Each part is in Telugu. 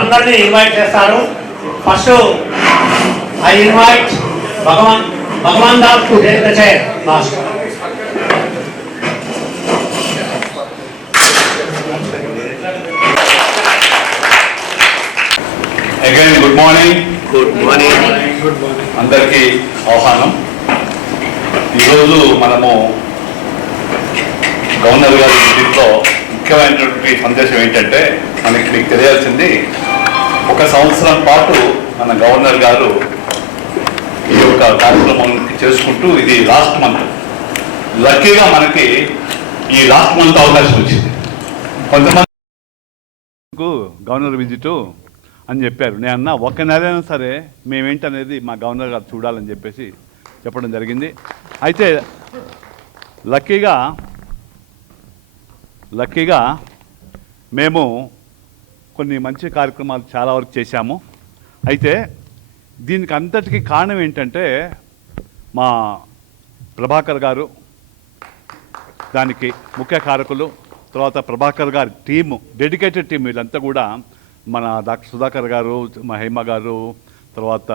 అందరినీ ఇన్వైట్ చేస్తారు. First I invite Bhagwan Das to take the chair. Last again good morning అందరికీ ఆహ్వానం. ఈరోజు మనము గవర్నర్ గారి ఇంట్లో ముఖ్యమైనటువంటి సందేశం ఏంటంటే, మీకు తెలియాల్సింది, ఒక సంవత్సరం పాటు మన గవర్నర్ గారు ఈ యొక్క కార్యక్రమం చేసుకుంటూ, ఇది లాస్ట్ మంత్, లక్కీగా మనకి ఈ లాస్ట్ మంత్ అవకాశం వచ్చింది. కొంతమంది గవర్నర్ విజిట్ అని చెప్పారు. నేను అన్నా ఒక నెలైనా సరే మేమేంటనేది మా గవర్నర్ గారు చూడాలని చెప్పేసి చెప్పడం జరిగింది. అయితే లక్కీగా మేము కొన్ని మంచి కార్యక్రమాలు చాలా వరకు చేశాము. అయితే దీనికి అంతటికీ కారణం ఏంటంటే మా ప్రభాకర్ గారు దానికి ముఖ్య కారకులు. తర్వాత ప్రభాకర్ గారి టీము, డెడికేటెడ్ టీం, వీళ్ళంతా కూడా మన డాక్టర్ సుధాకర్ గారు, మా హేమ గారు, తర్వాత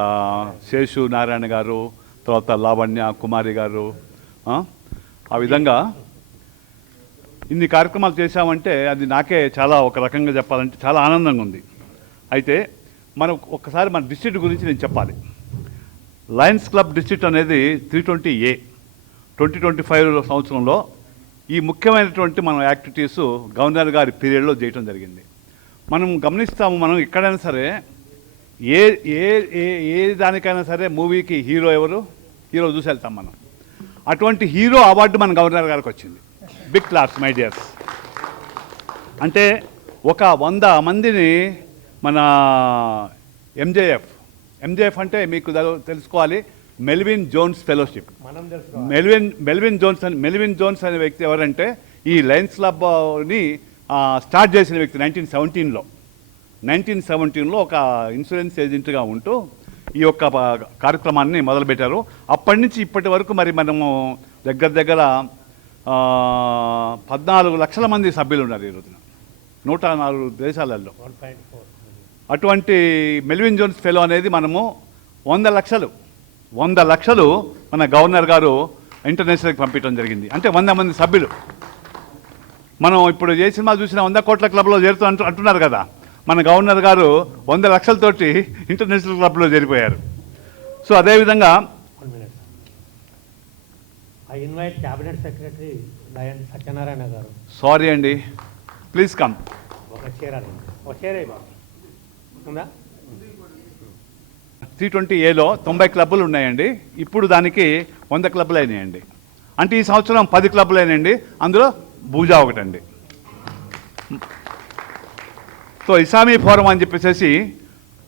శేషు నారాయణ గారు, తర్వాత లావణ్య కుమారి గారు, ఆ విధంగా ఇన్ని కార్యక్రమాలు చేశామంటే అది నాకే చాలా, ఒక రకంగా చెప్పాలంటే చాలా ఆనందంగా ఉంది. అయితే మనం ఒక్కసారి మన డిస్ట్రిక్ట్ గురించి నేను చెప్పాలి. లయన్స్ క్లబ్ డిస్ట్రిక్ట్ అనేది 320A 2025 సంవత్సరంలో ఈ ముఖ్యమైనటువంటి మన యాక్టివిటీస్ గవర్నర్ గారి పీరియడ్లో చేయటం జరిగింది. మనం గమనిస్తాము, మనం ఎక్కడైనా సరే ఏ ఏ ఏ దానికైనా సరే మూవీకి హీరో ఎవరు, హీరో చూసి వెళ్తాం మనం. అటువంటి హీరో అవార్డు మన గవర్నర్ గారికి వచ్చింది. Big claps my dears. అంటే ఒక 100 మందిని మన ఎంజేఎఫ్ అంటే మీకు తెలుసుకోవాలి, Melvin Jones fellowship. Melvin Jones అనే వ్యక్తి ఎవరంటే ఈ లయన్స్ క్లబ్ని స్టార్ట్ చేసిన వ్యక్తి 1917లో ఒక ఇన్సూరెన్స్ ఏజెంట్గా ఉంటూ ఈ యొక్క కార్యక్రమాన్ని మొదలుపెట్టారు. అప్పటి నుంచి ఇప్పటి వరకు మరి మనము దగ్గర 14 లక్షల మంది సభ్యులు ఉన్నారు ఈ రోజున 104 దేశాలలో. అటువంటి మెల్విన్ జోన్స్ ఫెలో అనేది మనము 100 లక్షలు మన గవర్నర్ గారు ఇంటర్నేషనల్కి పంపించడం జరిగింది. అంటే 100 మంది సభ్యులు. మనం ఇప్పుడు ఏ సినిమా చూసినా 100 కోట్ల క్లబ్లో చేరుతూ అంటున్నారు కదా, మన గవర్నర్ గారు 100 లక్షలతోటి ఇంటర్నేషనల్ క్లబ్లో చేరిపోయారు. సో అదేవిధంగా I invite Cabinet Secretary Lion Satyanarayana garu. Sorry అండి, ప్లీజ్ కమ్. ఒక చైర్ ఉందా? 320Aలో 90 క్లబ్బులు ఉన్నాయండి. ఇప్పుడు దానికి 100 క్లబ్బులు అయినాయండి. అంటే ఈ సంవత్సరం 10 క్లబ్బులు అయినాయండి. అందులో భూజా ఒకటండి. సో ఇసామీ ఫోరం అని చెప్పేసి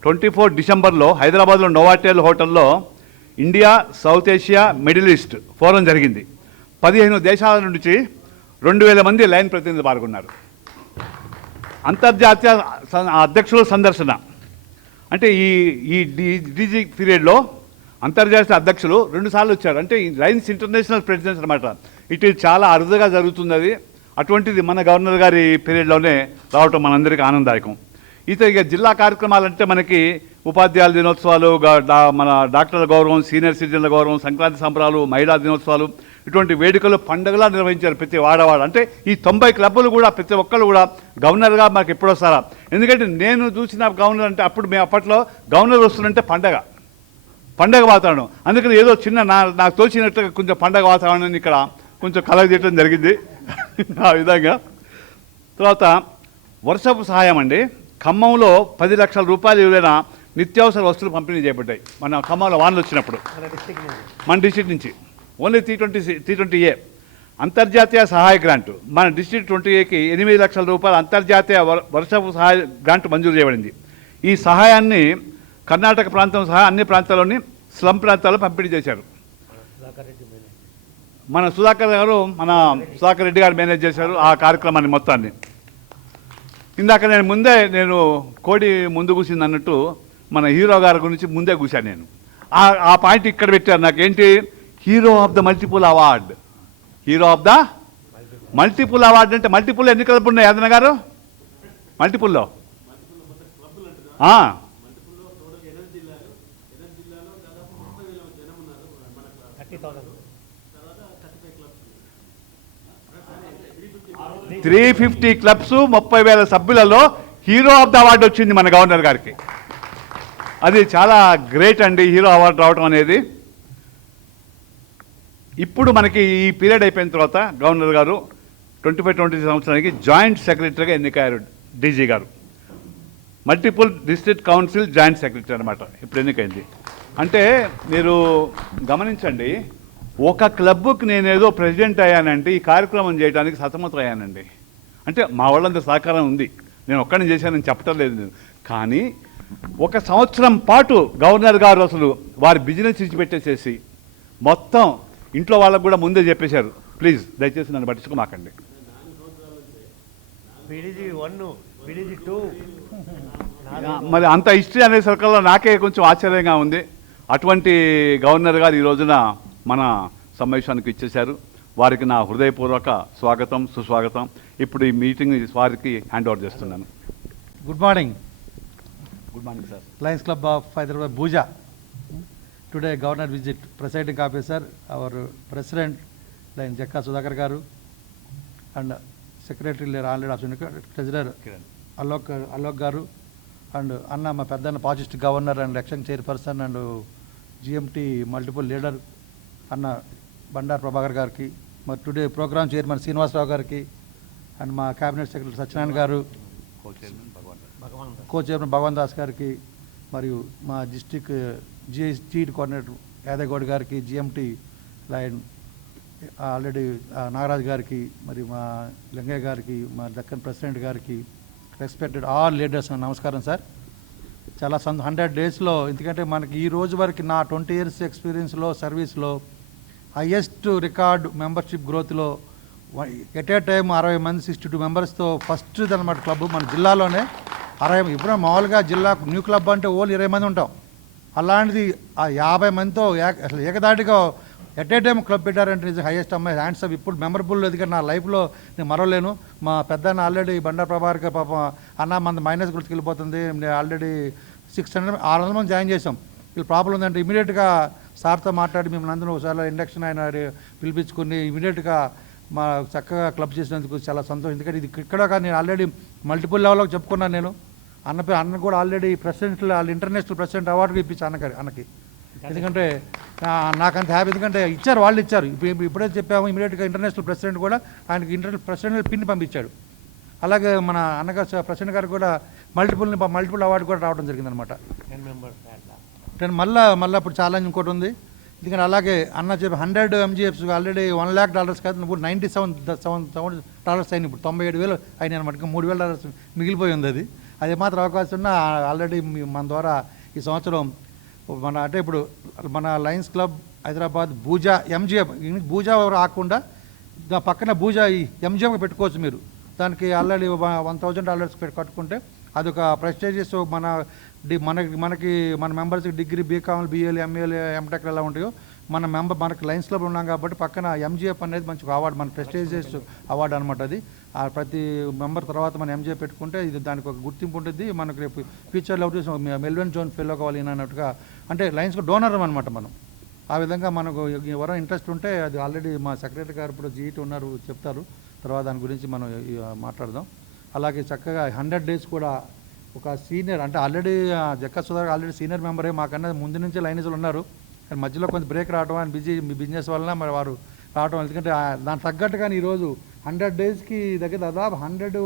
24 డిసెంబర్లో హైదరాబాద్లో నోవాటెల్ హోటల్లో India, south Asia, middle east forum జరిగింది. 15 దేశాల నుంచి 2000 మంది లైన్ ప్రతినిధులు పాల్గొన్నారు. అంతర్జాతీయ అధ్యక్షుల సందర్శన అంటే ఈ డీజీ పీరియడ్లో అంతర్జాతీయ అధ్యక్షులు 2 సార్లు వచ్చారు. అంటే ఈ లైన్స్ ఇంటర్నేషనల్ ప్రెసిడెన్స్ అనమాట. ఇది చాలా అరుదుగా జరుగుతుంది. అది అటువంటిది మన గవర్నర్ గారి పీరియడ్లోనే రావటం మనందరికీ ఆనందదాయకం. ఇక జిల్లా కార్యక్రమాలంటే మనకి ఉపాధ్యాయుల దినోత్సవాలు, మన డాక్టర్ల గౌరవం, సీనియర్ సిటిజన్ల గౌరవం, సంక్రాంతి సంబరాలు, మహిళా దినోత్సవాలు, ఇటువంటి వేడుకలు పండుగలా నిర్వహించారు ప్రతి వాడవాడ. అంటే ఈ 90 క్లబ్బులు కూడా ప్రతి ఒక్కళ్ళు కూడా గవర్నర్గా మాకు ఎప్పుడు వస్తారా? ఎందుకంటే నేను చూసిన గవర్నర్ అంటే అప్పుడు మేము అప్పట్లో గవర్నర్ వస్తుందంటే పండగ వాతావరణం. అందుకని ఏదో చిన్న నాకు తోచినట్టుగా కొంచెం పండగ వాతావరణాన్ని ఇక్కడ కొంచెం కలగజేయడం జరిగింది ఆ విధంగా. తర్వాత వర్షపు సహాయం అండి. ఖమ్మంలో 10 లక్షల రూపాయలు విలువైన నిత్యావసర వస్తువులు పంపిణీ చేయబడ్డాయి మన ఖమ్మంలో వానలు వచ్చినప్పుడు మన డిస్ట్రిక్ట్ నుంచి. ఓన్లీ 320A అంతర్జాతీయ సహాయ గ్రాంటు మన డిస్ట్రిక్ట్ 20Aకి 8 లక్షల రూపాయల అంతర్జాతీయ వర్షపు సహాయ గ్రాంటు మంజూరు చేయబడింది. ఈ సహాయాన్ని కర్ణాటక ప్రాంతం సహా అన్ని ప్రాంతాల్లోని స్లమ్ ప్రాంతాల్లో పంపిణీ చేశారు. మన సుధాకర్ రెడ్డి గారు మేనేజ్ చేశారు ఆ కార్యక్రమాన్ని మొత్తాన్ని. ఇందాక నేను కోడి ముందు కూర్చుంది అన్నట్టు మన హీరో గారి గురించి ముందే కూర్చాను నేను. ఆ పాయింట్ ఇక్కడ పెట్టారు నాకేంటి, hero of the multiple award. Hero of the multiple award అంటే మల్టిపుల్ ఎన్ని క్లబ్లు ఉన్నాయి యాదన గారు? మల్టిపుల్లో ఆ 350 క్లబ్స్ 30,000 సభ్యులలో హీరో ఆఫ్ ద అవార్డు వచ్చింది మన గవర్నర్ గారికి. అది చాలా గ్రేట్ అండి హీరో అవార్డు రావడం అనేది. ఇప్పుడు మనకి ఈ పీరియడ్ అయిపోయిన తర్వాత గవర్నర్ గారు 25-26 సంవత్సరానికి జాయింట్ సెక్రటరీగా ఎన్నికయ్యారు. డీజీ గారు multiple district council joint secretary అనమాట ఇప్పుడు ఎన్నికైంది. అంటే మీరు గమనించండి, ఒక క్లబ్కి నేనేదో ప్రెసిడెంట్ అయ్యానంటే ఈ కార్యక్రమం చేయడానికి సతమతం అయ్యానండి. అంటే మా వాళ్ళంతా సహకారం ఉంది, నేను ఒక్కడిని చేశానని చెప్పటం లేదు నేను. కానీ 1 సంవత్సరం పాటు గవర్నర్ గారు అసలు వారి బిజినెస్ ఇచ్చిపెట్టేసేసి మొత్తం ఇంట్లో వాళ్ళకు కూడా ముందే చెప్పేశారు, ప్లీజ్ దయచేసి నన్ను పట్టించుకోమాకండి. మరి అంత హిస్టరీ అనే సర్కల్లో నాకే కొంచెం ఆశ్చర్యంగా ఉంది. అటువంటి గవర్నర్ గారు ఈ రోజున మన సమావేశానికి ఇచ్చేశారు. వారికి నా హృదయపూర్వక స్వాగతం, సుస్వాగతం. ఇప్పుడు ఈ మీటింగ్ వారికి హ్యాండ్ ఓవర్ చేస్తున్నాను. Good morning. Good morning sir. Lions club of Hyderabad Bhuja. Today Governor visit presiding officer, our President Lion Jakka Sudhakar garu, and Secretary already of Treasurer Alok garu, and Anna ma peddana past Governor and Election Chairperson and GMT multiple leader Anna Bandar Prabhakar gariki, ma today program chairman Srinivas Rao gariki, and ma cabinet secretary Satyanarayana garu, co-chairman Bhagavan Das gariki, మరియు మా డిస్ట్రిక్ట్ జిఎస్టీ కోఆర్డినేటర్ యాదగౌడ్ గారికి, జిఎంటీ లైన్ ఆల్రెడీ నాగరాజ్ గారికి, మరి మా లింగయ్య గారికి, మా దక్కన్ ప్రెసిడెంట్ గారికి, రెస్పెక్టెడ్ ఆల్ లీడర్స్ నమస్కారం సార్. చాలా 100 డేస్లో, ఎందుకంటే మనకి ఈ రోజు వరకు నా 20 years ఎక్స్పీరియన్స్లో సర్వీస్లో హైయెస్ట్ రికార్డ్ మెంబర్షిప్ గ్రోత్లో ఎట్ ఏ టైం 60 మంది 62 మెంబర్స్తో ఫస్ట్ అనమాట క్లబ్ మన జిల్లాలోనే. 60 ఇప్పుడు మామూలుగా జిల్లా న్యూ క్లబ్ అంటే ఓన్లీ 20 మంది ఉంటాం, అలాంటిది ఆ 50 మందితో అసలు ఏకదాటిగా ఎట్ ఏ టైం క్లబ్ పెట్టారంటే నిజంగా హైయెస్ట్ అమ్మాయి హ్యాండ్స్ అప్. ఇప్పుడు మెంబర్బుల్ ఎందుకంటే నా లైఫ్లో నేను మరవలేను. మా పెద్దన్న ఆల్రెడీ బండారు ప్రభాకర్ గారు పాపం అన్న మంది మైనస్ గుర్తుకు వెళ్ళిపోతుంది, నేను ఆల్రెడీ 600 మంది జాయిన్ చేసాం. వీళ్ళు ప్రాబ్లం ఉందంటే ఇమీడియట్గా సార్తో మాట్లాడి మిమ్మల్ని అందరూ ఒకసారి ఇండక్షన్ ఆయన పిలిపించుకుని ఇమీడియట్గా మా చక్కగా క్లబ్ చేసినందుకు చాలా సంతోషం. ఎందుకంటే ఇది ఇక్కడ నేను ఆల్రెడీ మల్టిపుల్ లెవెల్లో చెప్పుకున్నాను. నేను అన్న కూడా already president international president award ఇప్పించాను అన్నకి. ఎందుకంటే నాకంత హ్యాపీ, ఎందుకంటే వాళ్ళు ఇచ్చారు. ఇప్పుడే చెప్పాము ఇమీడియట్గా ఇంటర్నేషనల్ ప్రెసిడెంట్ కూడా ఆయనకి ఇంటర్నేషనల్ ప్రెసిడెంట్ పిన్ పంపించాడు. అలాగే మన అన్నగారు ప్రెసిడెంట్ గారు కూడా మల్టిపుల్ అవార్డు కూడా రావడం జరిగిందనమాట. 10 మళ్ళీ ఇప్పుడు ఛాలెంజ్ ఇంకోటి ఉంది. ఎందుకంటే అలాగే అన్న చెప్పి 100 MGFs ఆల్రెడీ $1 lakh కాదు, ఇప్పుడు $97 అయింది. ఇప్పుడు 97,000 అయినాయి అనమాట. ఇంకా $3,000 మిగిలిపోయి ఉంది. అది మాత్రం అవకాశం ఉన్న ఆల్రెడీ మన ద్వారా ఈ సంవత్సరం అంటే ఇప్పుడు మన Lions club Hyderabad Bhuja MGF Bhuja రాకుండా పక్కన Bhuja MGF పెట్టుకోవచ్చు మీరు. దానికి ఆల్రెడీ $1,000 కట్టుకుంటే అదొక ప్రెస్టేజియస్ మనకి మన మెంబర్స్కి degree BCom BA MA MTech ఎలా ఉంటాయో మనకి లయన్స్ క్లబ్ ఉన్నాం కాబట్టి పక్కన MGF అనేది మంచి అవార్డు, మన ప్రెస్టేజియస్ అవార్డు అనమాట. ఆ ప్రతి మెంబర్ తర్వాత మనం ఎంజే పెట్టుకుంటే ఇది దానికి ఒక గుర్తింపు ఉంటుంది. మనకు రేపు ఫ్యూచర్లో మెల్బోర్న్ జోన్ ఫెలో కావాలి అన్నట్టుగా, అంటే లయన్స్కి డోనర్ అనమాట మనం. ఆ విధంగా మనకు ఎవరైనా ఇంట్రెస్ట్ ఉంటే అది ఆల్రెడీ మా సెక్రటరీ గారు ఇప్పుడు జీఈటీ ఉన్నారు, చెప్తారు. తర్వాత దాని గురించి మనం మాట్లాడదాం. అలాగే చక్కగా 100 days కూడా ఒక సీనియర్, అంటే ఆల్రెడీ జక్క సుధాకర్ ఆల్రెడీ సీనియర్ మెంబరే, మాకన్నా ముందు నుంచే లైనేజ్లు ఉన్నారు. కానీ మధ్యలో కొంచెం బ్రేక్ రావడం అని బిజినెస్ వలన మరి వారు రావడం, ఎందుకంటే దానికి తగ్గట్టుగానే ఈరోజు 100 daysకి దగ్గర దాదాపు 100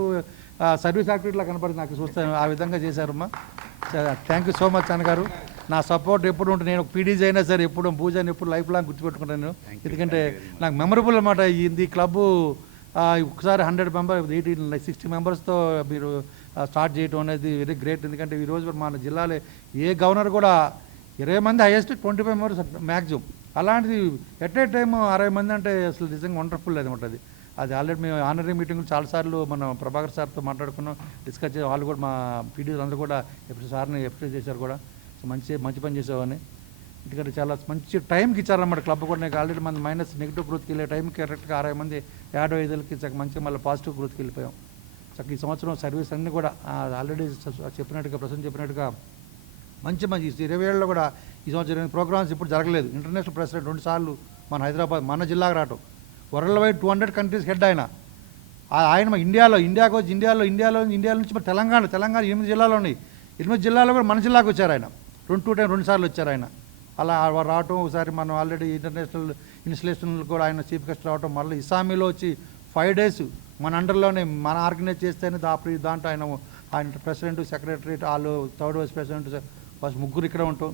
సర్వీస్ యాక్టివిటీలా కనపడింది నాకు చూస్తాను. ఆ విధంగా చేశారమ్మా. థ్యాంక్ యూ సో మచ్ అన్నగారు. నా సపోర్ట్ ఎప్పుడు ఉంటుంది. నేను పీడీజీ అయినా సరే ఎప్పుడు పూజని ఎప్పుడు లైఫ్ లాంగ్ గుర్తుపెట్టుకుంటాను. ఎందుకంటే నాకు మెమరబుల్ అన్నమాట ఇది క్లబ్బు. ఒకసారి 100 మెంబర్ 60 మెంబర్స్తో మీరు స్టార్ట్ చేయడం అనేది వెరీ గ్రేట్. ఎందుకంటే ఈరోజు మన జిల్లాలో ఏ గవర్నర్ కూడా 20 మంది, హైయెస్ట్ 25 మెంబర్స్ మ్యాక్సిమం. అలాంటిది ఎట్ ఏ టైమ్ 60 మంది అంటే అసలు నిజంగా వండర్ఫుల్ అనమాట. అది ఆల్రెడీ మేము ఆనరీ మీటింగ్లు చాలాసార్లు మన ప్రభాకర్ సార్తో మాట్లాడుకున్నాం, డిస్కస్ చేసి వాళ్ళు కూడా మా పీడీలు అందరూ కూడా సార్ని ఎప్రిషియేట్ చేశారు కూడా. సో మంచి పని చేసేవాడిని. ఎందుకంటే చాలా మంచి టైంకి ఇచ్చారన్నమాట క్లబ్ కూడా. నాకు ఆల్రెడీ మన మైనస్ నెగిటివ్ గ్రోత్కి వెళ్ళే టైంకి కరెక్ట్గా 60 మంది 55 చక్క మంచిగా మళ్ళీ పాజిటివ్ గ్రోత్కి వెళ్ళిపోయాం. చక్క ఈ సంవత్సరం సర్వీస్ అన్నీ కూడా ఆల్రెడీ చెప్పినట్టుగా ప్రస్తుతం చెప్పినట్టుగా మంచి 20 ఏళ్ళలో కూడా ఈ సంవత్సరం ప్రోగ్రామ్స్ ఇప్పుడు జరగలేదు. ఇంటర్నేషనల్ ప్రెసిడెంట్ 2 సార్లు మన హైదరాబాద్ మన జిల్లాకు రావటం, వరల్డ్ వైడ్ 200 కంట్రీస్ హెడ్ ఆయన ఇండియాకు వచ్చి ఇండియాలో నుంచి మరి తెలంగాణ 8 జిల్లాలు ఉన్నాయి. 8 జిల్లాలో కూడా మన జిల్లాకు వచ్చారు ఆయన. 2 సార్లు వచ్చారు ఆయన. అలా రావటం, ఒకసారి మనం ఆల్రెడీ ఇంటర్నేషనల్ ఇన్స్టిట్యూషన్లు కూడా ఆయన చీఫ్ గెస్ట్ రావటం, మళ్ళీ ఇస్సామీలో వచ్చి 5 days మన అండర్లోనే మన ఆర్గనైజ్ చేస్తేనే దాంట్లో ఆయన ప్రెసిడెంట్, సెక్రటరీ, వాళ్ళు 3rd వైస్ ప్రెసిడెంట్, ఫస్ట్ ముగ్గురు ఇక్కడ ఉంటాం.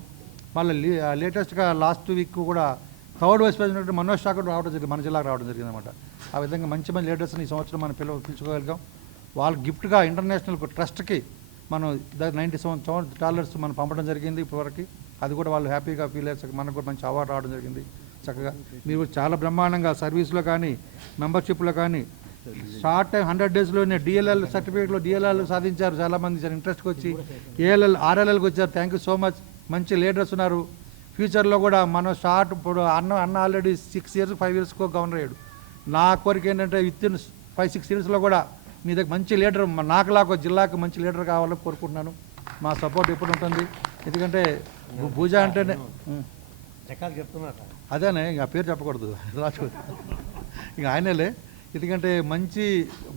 మళ్ళీ లేటెస్ట్గా లాస్ట్ వీక్ కూడా 3rd vice president Manoj Thakur రావడం జరిగింది, మన జిల్లాకు రావడం జరిగింది అనమాట. ఆ విధంగా మంచి లీడర్స్ని ఈ సంవత్సరం మనం పిలుచుకోగలిగాం. వాళ్ళు గిఫ్ట్గా ఇంటర్నేషనల్ ట్రస్ట్కి మనం $97 మనం పంపడం జరిగింది ఇప్పటివరకు. అది కూడా వాళ్ళు హ్యాపీగా ఫీల్ అయ్యారు. మనకు కూడా మంచి అవార్డు రావడం జరిగింది. చక్కగా మీరు చాలా బ్రహ్మాండంగా సర్వీస్లో కానీ మెంబర్షిప్లో కానీ షార్ట్ టైం 100 daysలోనే డిఎల్ఎల్ సర్టిఫికేట్లో డిఎల్ఎల్ సాధించారు చాలామంది. చాలా ఇంట్రెస్ట్కి వచ్చి ఆర్ఎల్ఎల్కి వచ్చారు. Thank you so much. మంచి లీడర్స్ ఉన్నారు. ఫ్యూచర్లో కూడా మనం ఇప్పుడు అన్న ఆల్రెడీ 6 years 5 years గవర్నర్ అయ్యాడు. నా కోరిక ఏంటంటే వితిన్ 5-6 yearsలో కూడా మీ దగ్గర మంచి లీడర్, నాకులాగా జిల్లాకు మంచి లీడర్ కావాలని కోరుకుంటున్నాను. మా సపోర్ట్ ఎప్పుడు ఉంటుంది. ఎందుకంటే పూజ అంటేనే అదేనే ఇక పేరు చెప్పకూడదు ఇక ఆయనలే. ఎందుకంటే మంచి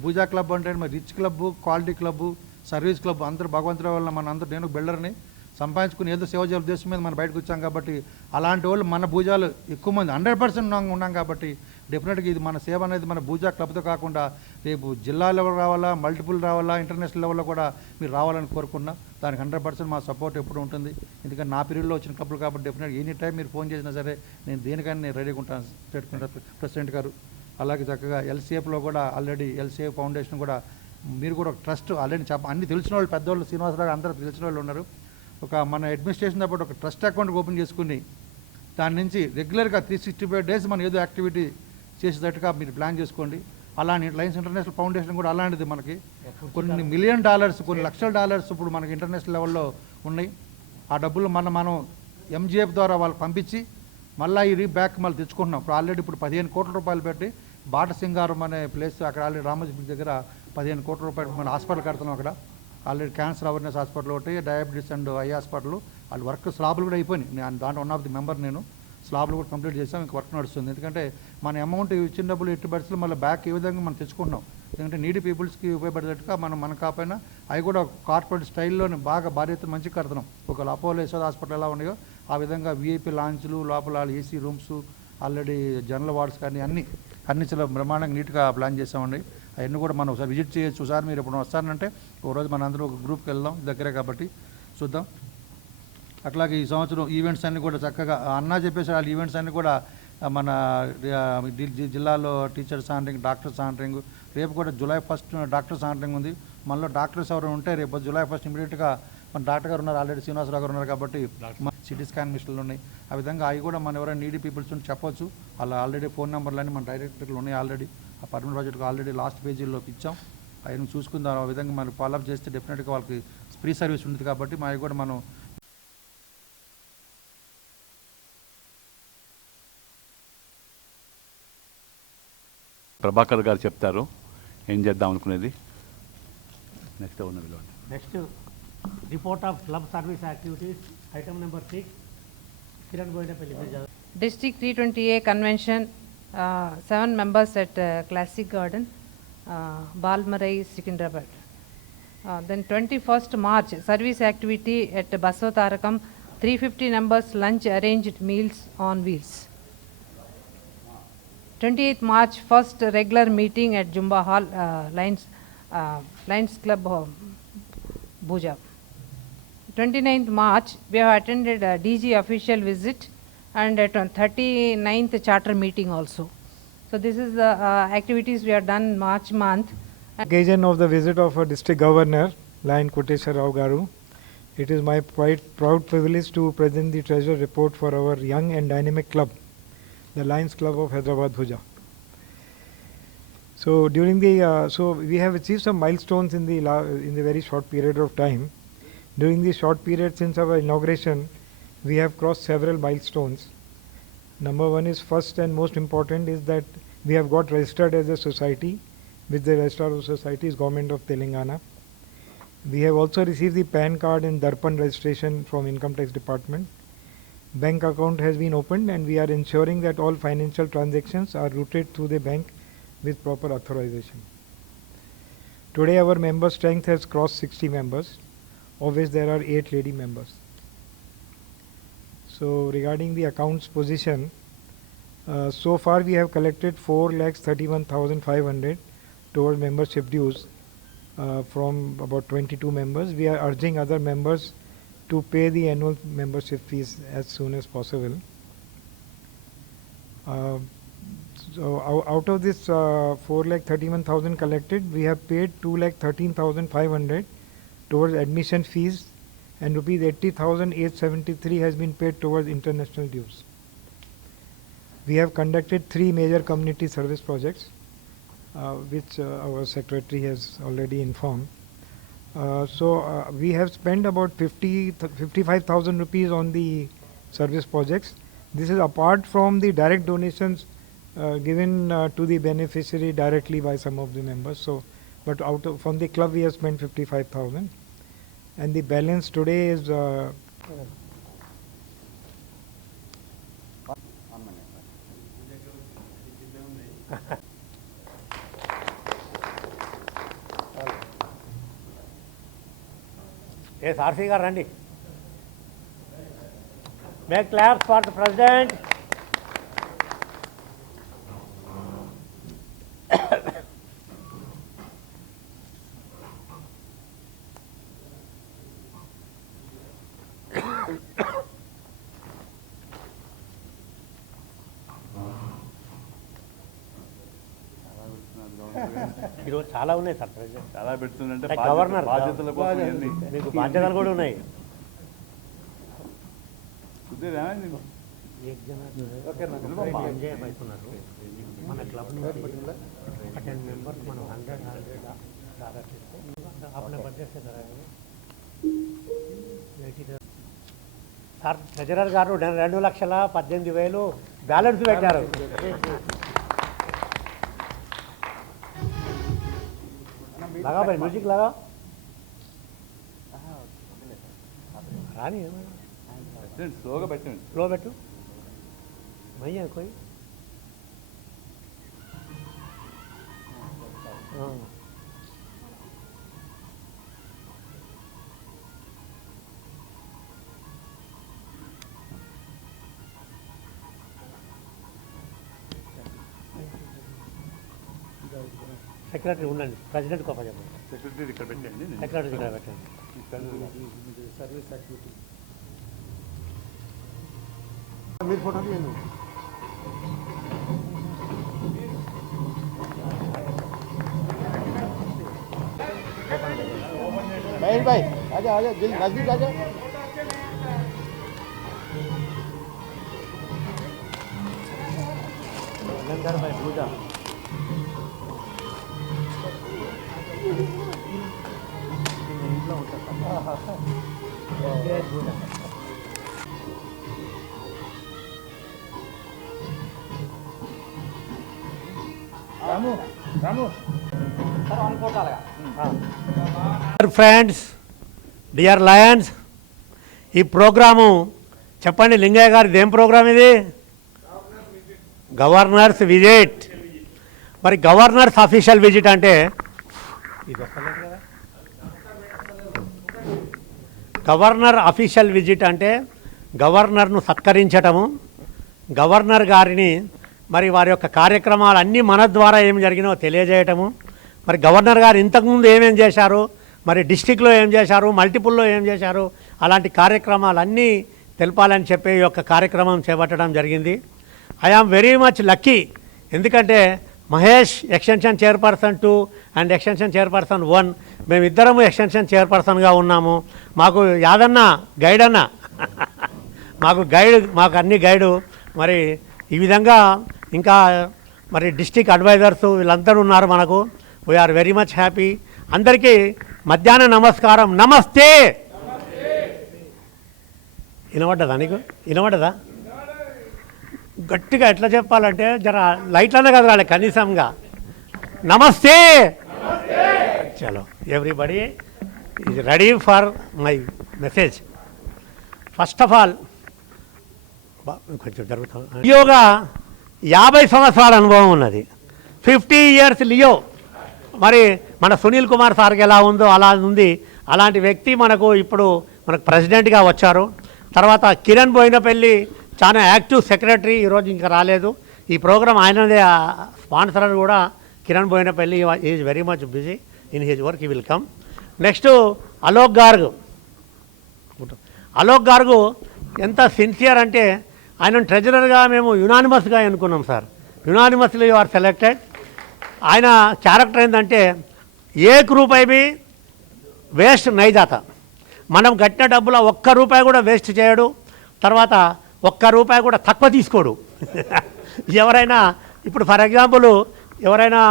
పూజా క్లబ్ అంటే మరి rich club, quality club, service club అందరూ భగవంతుడి వల్ల మన అందరూ, నేను బిల్డర్ని సంపాదించుకుని ఏదో సేవ చేయాలి ఉద్దేశం మీద మనం బయటకు వచ్చాం కాబట్టి అలాంటి వాళ్ళు మన భూజాలు ఎక్కువ మంది 100% ఉన్నాం కాబట్టి డెఫినెట్గా ఇది మన సేవ అనేది మన భూజా క్లబ్తో కాకుండా రేపు జిల్లా లెవెల్ రావాలా, మల్టిపుల్ రావాలా, ఇంటర్నేషనల్ లెవెల్లో కూడా మీరు రావాలని కోరుకున్నా. దానికి 100% మా సపోర్ట్ ఎప్పుడు ఉంటుంది. ఎందుకంటే నా పీరియడ్లో వచ్చిన క్లబ్లు కాబట్టి డెఫినెట్గా ఎనీ టైం మీరు ఫోన్ చేసినా సరే నేను దేనికైనా నేను రెడీగా ఉంటాను స్టేట్ ప్రెసిడెంట్ గారు. అలాగే చక్కగా ఎల్సీఎఫ్లో కూడా ఆల్రెడీ ఎల్సీఎఫ్ ఫౌండేషన్ కూడా మీరు కూడా ఒక ట్రస్ట్ ఆల్రెడీ అన్ని తెలిసిన వాళ్ళు, పెద్దవాళ్ళు, శ్రీనివాసరావు అందరూ తెలిసిన వాళ్ళు ఉన్నారు. ఒక మన అడ్మినిస్ట్రేషన్ పాటు ఒక ట్రస్ట్ అకౌంట్ ఓపెన్ చేసుకుని దాని నుంచి రెగ్యులర్గా 365 days మనం ఏదో యాక్టివిటీ చేసేటట్టుగా మీరు ప్లాన్ చేసుకోండి. అలానే లయన్స్ ఇంటర్నేషనల్ ఫౌండేషన్ కూడా అలాంటిది మనకి కొన్ని $1 million, కొన్ని $1,00,000 ఇప్పుడు మనకి ఇంటర్నేషనల్ లెవెల్లో ఉన్నాయి. ఆ డబ్బులు మనం ఎంజీఎఫ్ ద్వారా వాళ్ళకి పంపించి మళ్ళీ ఈ బ్యాక్ మళ్ళీ తెచ్చుకుంటున్నాం. ఇప్పుడు ఆల్రెడీ ఇప్పుడు 15 కోట్ల రూపాయలు పెట్టి బాట సింగారం అనే ప్లేస్ అక్కడ ఆల్రెడీ రామోజీ దగ్గర 15 కోట్ల రూపాయలు మన హాస్పిటల్ కడుతున్నాం. అక్కడ ఆల్రెడీ క్యాన్సర్ అవేర్నెస్ హాస్పిటల్ ఒకటి, డయాబెటీస్ అండ్ ఐ హాస్పిటల్, వాళ్ళ వర్క్ స్లాబ్లు కూడా అయిపోయినాయి. నేను దాంట్లో 1 of the member నేను స్లాబ్లు కూడా కంప్లీట్ చేసాం. ఇంక వర్క్ నడుస్తుంది. ఎందుకంటే మన అమౌంట్ ఇచ్చిన డబ్బులు 80% మళ్ళీ బ్యాక్ ఏ విధంగా మనం తెచ్చుకుంటున్నాం. ఎందుకంటే నీడీ పీపుల్స్కి ఉపయోగపడేటట్టుగా మన కాకపోయినా అవి కూడా కార్పొరేట్ స్టైల్లోనే బాగా భార్యతో మంచిగా కడుతున్నాం. ఒక అపోలో యశోద హాస్పిటల్ ఎలా ఉన్నాయో ఆ విధంగా వీఐపీ లాంచ్లు, లోపల AC rooms, already general wards కానీ అన్ని చాలా బ్రహ్మాండంగా నీట్గా ప్లాన్ చేసామండి. అవన్నీ కూడా మనం ఒకసారి విజిట్ చేయొచ్చు. సార్ మీరు ఇప్పుడు వస్తానంటే ఒకరోజు మన అందరూ ఒక గ్రూప్కి వెళ్దాం, దగ్గరే కాబట్టి చూద్దాం. అట్లాగే ఈ సంవత్సరం ఈవెంట్స్ అన్నీ కూడా చక్కగా అన్నా చెప్పేసి వాళ్ళ ఈవెంట్స్ అన్నీ కూడా మన జిల్లాలో టీచర్స్ ఆనరింగ్, డాక్టర్స్ ఆనరింగ్, రేపు కూడా July 1st డాక్టర్స్ ఆనరింగ్ ఉంది. మనలో డాక్టర్స్ ఎవరు ఉంటే రేపు July 1st ఇమీడియట్గా మన డాక్టర్ గారు ఉన్నారు, ఆల్రెడీ శ్రీనివాసరావు గారు ఉన్నారు కాబట్టి సిటీ స్కాన్ మిషన్లు ఉన్నాయి. ఆ విధంగా అవి కూడా మన ఎవరైనా నీడీ పీపుల్స్ ఉంటే చెప్పొచ్చు. అలా ఆల్రెడీ ఫోన్ నెంబర్లు మన డైరెక్టర్లు ఉన్నాయి. ఆల్రెడీ ఆ పర్మనెంట్ ప్రాజెక్ట్కి ఆల్రెడీ లాస్ట్ పేజీలోకి ఇచ్చాం. అవన్నీ చూసుకుందాం. ఆ విధంగా మనం ఫాలోఅప్ చేస్తే డెఫినెట్గా వాళ్ళకి ఫ్రీ సర్వీస్ ఉంటుంది కాబట్టి మా కూడా మనం ప్రభాకర్ గారు చెప్తారు. ఏం చేద్దాం అనుకునేది. నెక్స్ట్ ఉన్న విలువ next report of club service activities item number 6 Kiran Boinapalli మీరు చదవండి. District 320A convention, 7 members at Classic Garden, Balmarai, Secunderabad. Then 21st March, service activity at Baswatarakam, 350 members lunch arranged meals on wheels. 28th March, first regular meeting at Jumba Hall, Lions Club, Bhuja. 29th March, we have attended a DG official visit and at 39th charter meeting also. So this is the activities we have done March month. Occasion of the visit of our district governor, Lion Koteshwar Rao Garu, it is my quite proud privilege to present the treasure report for our young and dynamic club, the Lions Club of Hyderabad Bhuja. So during the so we have achieved some milestones in the very short period of time. During the short period since our inauguration, we have crossed several milestones. Number one is first and most important is that we have got registered as a society with the registrar of societies, Government of Telangana. We have also received the PAN card and Darpan registration from Income Tax Department. Bank account has been opened and we are ensuring that all financial transactions are routed through the bank with proper authorization. Today our member strength has crossed 60 members, of which there are 8 lady members. So regarding the accounts position, so far we have collected 4,31,500 towards membership dues from about 22 members. We are urging other members to pay the annual membership fees as soon as possible. So out of this 4,31,000 collected, we have paid 2,13,500 towards admission fees and rupees 80,873 has been paid towards international dues. We have conducted 3 major community service projects, which our secretary has already informed. We have spent about 55,000 rupees on the service projects. This is apart from the direct donations given to the beneficiary directly by some of the members. So, but from the club we have spent 55,000. And the balance today is Yes, RC గారు రండి. Make claps for the president. ఈరోజు చాలా ఉన్నాయి సార్ ప్రెసిడెంట్. చాలా పెడుతుందంటే Like governor. బాధ్యతల కోసం ఇవన్నీ. మీకు బాధ్యతలు కూడా ఉన్నాయి. కుదిరేనా నీకు? ఎంజాయ్ అవుతున్నారు. మన క్లబ్ నుంచి 10 మెంబర్స్ మనం 100 ఆర్డర్ చేస్తే अपने बजट से कराएंगे. సార్ ట్రెజరర్ గారు 2,18,000 బ్యాలెన్స్ పెట్టారు. लगा भाई म्यूजिक लगा रानी స్లోగా పెట్టండి. स्लो बैठो वही है कोई हाँ సెక్రటరీ ఉండండి ప్రెసిడెంట్ కోప చెప్పండి సెక్రటరీ ఇక్కడ పెట్టండి. సెక్రటరీ ఇక్కడ పెట్టండి సర్వీస్ యాక్టివిటీ మీరు ఫోటో తీయండి महेश भाई आजा आजा दिल नजदीक आजा लंगर भाई पूजा ఇంట్లో ఉంటుంది Ramu Ramu friends, dear Lions, ఈ ప్రోగ్రాము చెప్పండి లింగయ్య గారు, ఇదేం ప్రోగ్రామ్ ఇది? Governors visit. మరి గవర్నర్స్ అఫీషియల్ విజిట్ అంటే ఇది వస్తలేదు కదా. గవర్నర్ అఫీషియల్ విజిట్ అంటే గవర్నర్ను సత్కరించటము, గవర్నర్ గారిని మరి వారి యొక్క కార్యక్రమాలు అన్నీ మన ద్వారా ఏం జరిగినో తెలియజేయటము, మరి గవర్నర్ గారు ఇంతకుముందు ఏమేం చేశారు, మరి డిస్టిక్లో ఏం చేశారు, మల్టిపుల్లో ఏం చేశారు, అలాంటి కార్యక్రమాలన్నీ తెలపాలని చెప్పి ఈ యొక్క కార్యక్రమం చేపట్టడం జరిగింది. I am very much lucky, ఎందుకంటే Mahesh extension chairperson 2 and extension chairperson 1 మేమిద్దరము ఎక్స్టెన్షన్ చైర్పర్సన్గా ఉన్నాము. మాకు యాదన్న గైడ్ అన్న మాకు అన్ని గైడు. మరి ఈ విధంగా ఇంకా మరి డిస్టిక్ అడ్వైజర్స్ వీళ్ళందరూ ఉన్నారు మనకు. We are very much happy. అందరికీ మధ్యాహ్న నమస్కారం. నమస్తే. వినబడ్డదా నీకు? వినబడ్డదా? గట్టిగా ఎట్లా చెప్పాలంటే జర లైట్లనే కదలాలి కనీసంగా. నమస్తే. చలో everybody is ready for my message. First of all కొంచెం జరుగుతుంది. లియోగా 50 సంవత్సరాల అనుభవం ఉన్నది. 50 ఇయర్స్ లియో. మరి మన సునీల్ కుమార్ సార్కి ఎలా ఉందో అలా ఉంది. అలాంటి వ్యక్తి మనకు ప్రెసిడెంట్గా వచ్చారు. తర్వాత కిరణ్ బోయినపల్లి చాలా యాక్టివ్ సెక్రటరీ, ఈరోజు ఇంకా రాలేదు. ఈ ప్రోగ్రాం ఆయనదే స్పాన్సర్ కూడా Kiran Boinapally. Is very much busy in his work, he will come. Next Alok Garg ఎంత సిన్సియర్ అంటే ఆయన ట్రెజరర్గా మేము యునానిమస్గా ఎన్నుకున్నాం sir. Unanimously you are selected. ఆయన క్యారెక్టర్ ఏంటంటే ఏక్ రూపాయి బి వేస్ట్ నై జాత. మనం కట్టిన డబ్బులో ₹1 కూడా వేస్ట్ చేయడు. తర్వాత ₹1 కూడా తక్కువ తీసుకోడు. ఎవరైనా ఇప్పుడు ఫర్ ఎగ్జాంపుల్ ఎవరైనా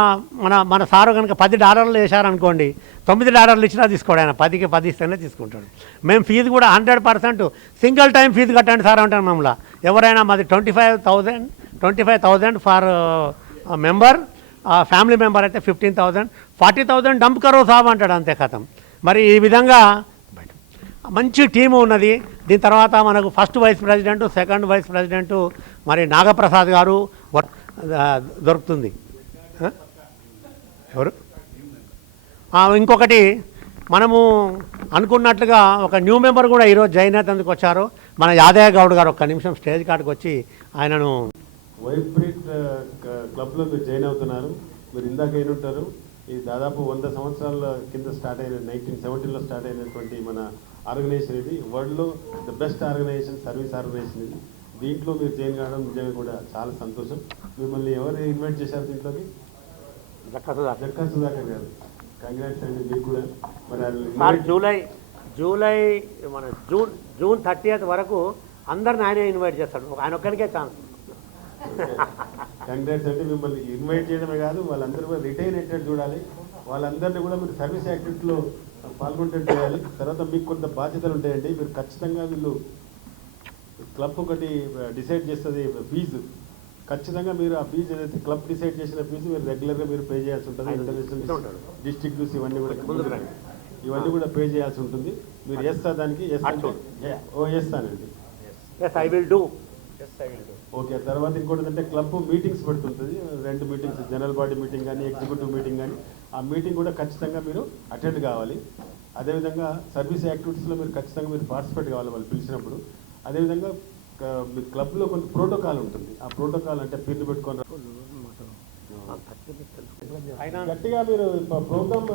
మన సారు కనుక $10 వేశారనుకోండి, $9 ఇచ్చినా తీసుకోడు. ఆయన 10కి 10 ఇస్తేనే తీసుకుంటాడు. మేము ఫీజు కూడా 100% సింగిల్ టైం ఫీజు కట్టండి సార్ అంటాను. మమ్మల్ని ఎవరైనా మాది 25,000 ఫర్ మెంబర్, ఫ్యామిలీ మెంబర్ అయితే 15,000, 40,000 డంప్ కరో సాబ్ అంటాడు, అంతే కథం. మరి ఈ విధంగా మంచి టీము ఉన్నది. దీని తర్వాత మనకు first vice president, second vice president మరి నాగప్రసాద్ గారు దొరుకుతుంది. ఎవరు? ఇంకొకటి మనము అనుకున్నట్లుగా ఒక న్యూ మెంబర్ కూడా ఈరోజు జాయిన్ అవుతందుకు వచ్చారు. మన యాదయ్య గౌడ్ గారు. ఒక్క నిమిషం స్టేజ్ కాడికి వచ్చి ఆయనను. వైబ్రేట్ క్లబ్లో మీరు జాయిన్ అవుతున్నారు. మీరు ఇందాక అయినట్టారు. ఇది దాదాపు 100 సంవత్సరాల కింద స్టార్ట్ అయిన 1970లో స్టార్ట్ అయినటువంటి మన ఆర్గనైజేషన్. ఇది వరల్డ్లో the best organisation, service organisation ఇది. దీంట్లో మీరు జాయిన్ కావడం నిజంగా కూడా చాలా సంతోషం. మిమ్మల్ని ఎవరు ఇన్వైట్ చేశారు దీంట్లోకి? జక్కా సుధాకర్ గారు. కంగ్రాట్స్ అండి మీకు కూడా. మరి జూన్ 30th వరకు అందరిని ఆయనే ఇన్వైట్ చేస్తాడు. ఆయన ఒక్కరికే ఛాన్స్. కంగ్రాట్స్ అంటే మిమ్మల్ని ఇన్వైట్ చేయడమే కాదు, వాళ్ళందరూ కూడా రిటైన్ అయ్యేటట్టు చూడాలి. వాళ్ళందరినీ కూడా మీరు సర్వీస్ యాక్టివిటీలో పాల్గొంటూ చేయాలి. తర్వాత మీకు కొంత బాధ్యతలు ఉంటాయండి. మీరు ఖచ్చితంగా వీళ్ళు క్లబ్ ఒకటి డిసైడ్ చేస్తుంది ఫీజు. ఖచ్చితంగా మీరు ఆ ఫీజు ఏదైతే క్లబ్ డిసైడ్ చేసిన ఫీజు మీరు రెగ్యులర్గా మీరు పే చేయాల్సి ఉంటుంది. ఇంటర్నేషనల్ డిస్ట్రిక్ట్ డ్యూస్ ఇవన్నీ కూడా పే చేయాల్సి ఉంటుంది. మీరు చేస్తా దానికి? చేస్తానండి. I will do. ఓకే. తర్వాత ఇంకోటి ఏంటంటే క్లబ్ మీటింగ్స్ పెడుతుంటుంది. 2 మీటింగ్స్, జనరల్ బాడీ మీటింగ్ కానీ ఎగ్జిక్యూటివ్ మీటింగ్ కానీ. ఆ మీటింగ్ కూడా ఖచ్చితంగా మీరు అటెండ్ కావాలి. అదేవిధంగా సర్వీస్ యాక్టివిటీస్లో మీరు ఖచ్చితంగా మీరు పార్టిసిపేట్ కావాలి వాళ్ళు పిలిచినప్పుడు. అదేవిధంగా మీ క్లబ్లో కొంత ప్రోటోకాల్ ఉంటుంది. ఆ ప్రోటోకాల్ అంటే పేర్లు పెట్టుకొని గట్టిగా మీరు ప్రోగ్రామ్